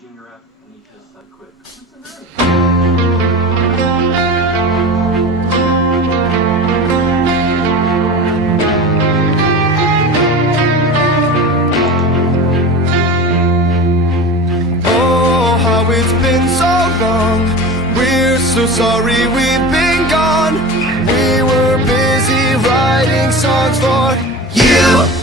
junior rep, and he just quit. What's the matter? It's been so long, we're so sorry we've been gone. We were busy writing songs for you.